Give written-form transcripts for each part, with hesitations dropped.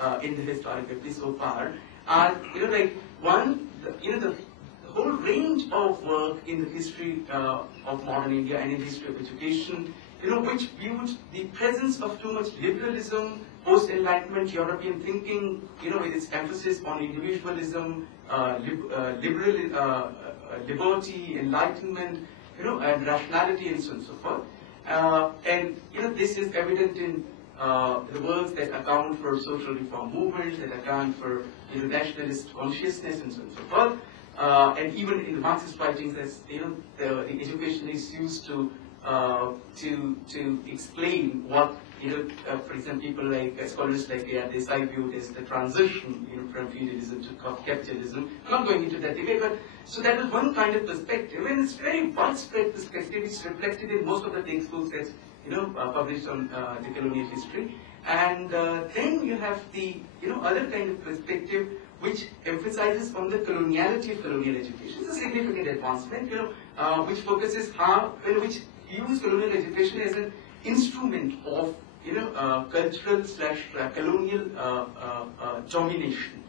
in the historiography so far are, like one, the whole range of work in the history of modern India and in the history of education, which viewed the presence of too much liberalism, post-enlightenment European thinking, with its emphasis on individualism, liberty, enlightenment, and rationality, and so on and so forth. And this is evident in the works that account for social reform movements, that account for nationalist consciousness, and so on and so forth. And even in the Marxist writings, as the education is used to explain what, for example, people like scholars like Desai viewed as the transition, from feudalism to capitalism. I'm not going into that debate, but so that was one kind of perspective, and it's very widespread perspective. It's reflected in most of the textbooks that published on the colonial history. And then you have the other kind of perspective which emphasizes on the coloniality of colonial education. It's a significant advancement, which focuses which views colonial education as an instrument of cultural / colonial domination.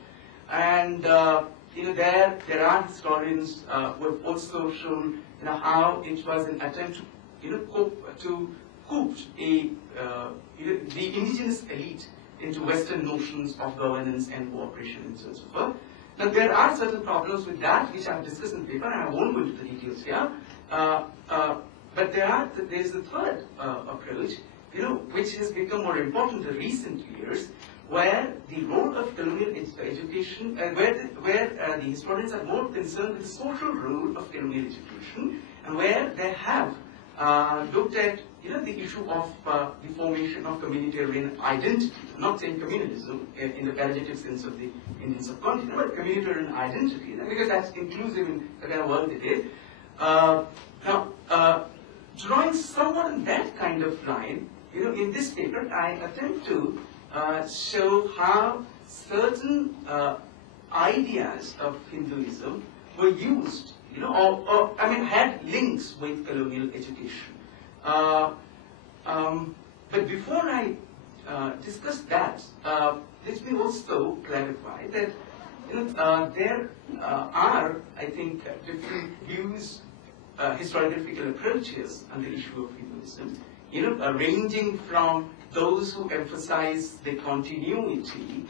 And there are historians who have also shown how it was an attempt to coop the indigenous elite into Western notions of governance and cooperation and so on and so forth. Now there are certain problems with that which I've discussed in the paper, and I won't go into the details here. But there's a third approach, which has become more important in recent years, where the role of colonial education, where the historians are more concerned with the social role of colonial education, and where they have looked at the issue of the formation of communitarian identity. I'm not saying communalism in the pejorative sense of the Indian subcontinent, but communitarian identity, because that's inclusive in the kind of work they did. Now, drawing somewhat in that kind of line, in this paper, I attempt to show how certain ideas of Hinduism were used, had links with colonial education. But before I discuss that, let me also clarify that there are, I think, different views, historiographical approaches on the issue of Hinduism, ranging from those who emphasize the continuity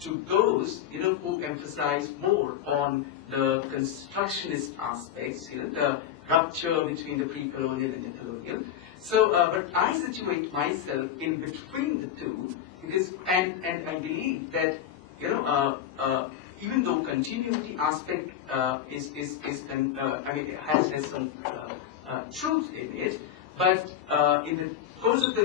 to those, who emphasize more on the constructionist aspects, the rupture between the pre-colonial and the colonial. So, but I situate myself in between the two, because, and I believe that, even though continuity aspect has some truth in it, but in the course of the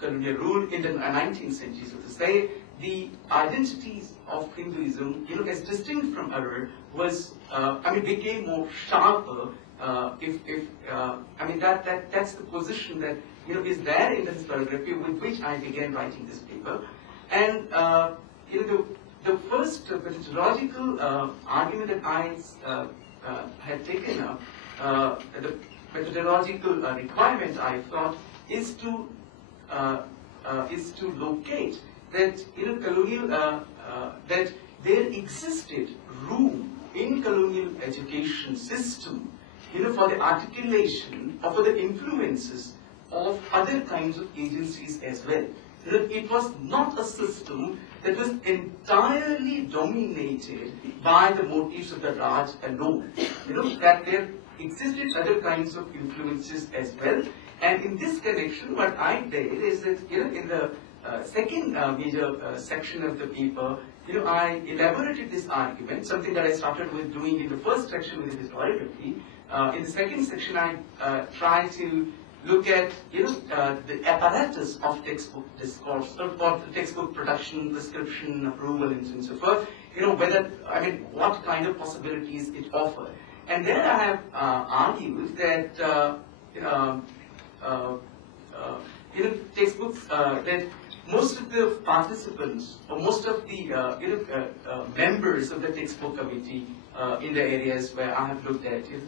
colonial rule in the 19th century, so to say, the identities of Hinduism, as distinct from other, was became more sharper. That's the position that is there in the historiography with which I began writing this paper, and the first methodological argument that I had taken up, the methodological requirement I thought is to locate that colonial that there existed room in colonial education system for the articulation or for the influences of other kinds of agencies as well. It was not a system that was entirely dominated by the motives of the Raj alone. That there existed other kinds of influences as well. And in this connection, what I did is that in the second major section of the paper, I elaborated this argument, something that I started with doing in the first section with the historiography. In the second section, I tried to look at the apparatus of textbook discourse, or textbook production, prescription, approval, and so forth. Whether what kind of possibilities it offered. And there I have argued that textbooks that most of the participants or most of the members of the textbook committee in the areas where I have looked at it,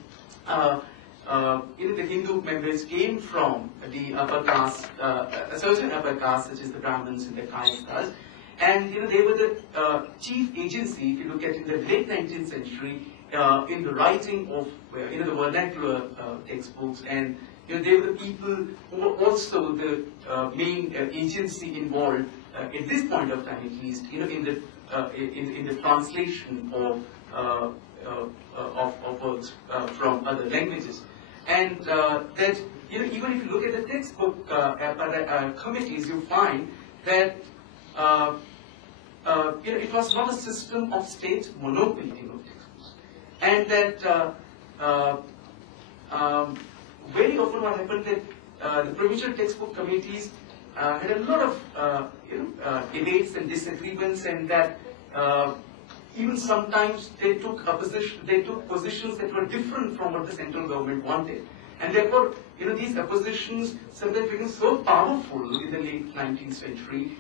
the Hindu members came from the upper caste, a certain upper caste such as the Brahmins and the Kayas caste, And they were the chief agency, if you look at in the late 19th century, in the writing of the vernacular textbooks, and they were the people who were also the main agency involved at this point of time, at least, in the translation of works from other languages. And that even if you look at the textbook committees, you find that it was not a system of state monopoly of textbooks, and that very often what happened that the provincial textbook committees had a lot of debates and disagreements, and that even sometimes they took positions that were different from what the central government wanted. And therefore, these oppositions sometimes became so powerful in the late 19th century